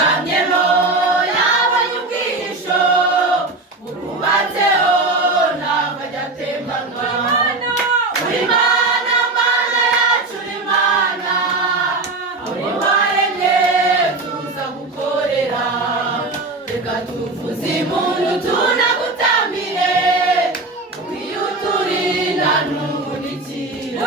ugamyemo yabonye ubwihisho urubatseho ntabwo ajya atembanwa uri Mana Mana yacu uri Mana uri waremye tuza gukorera reka tuvuze impundu tunagutambire iyo uturinda n'ubunikira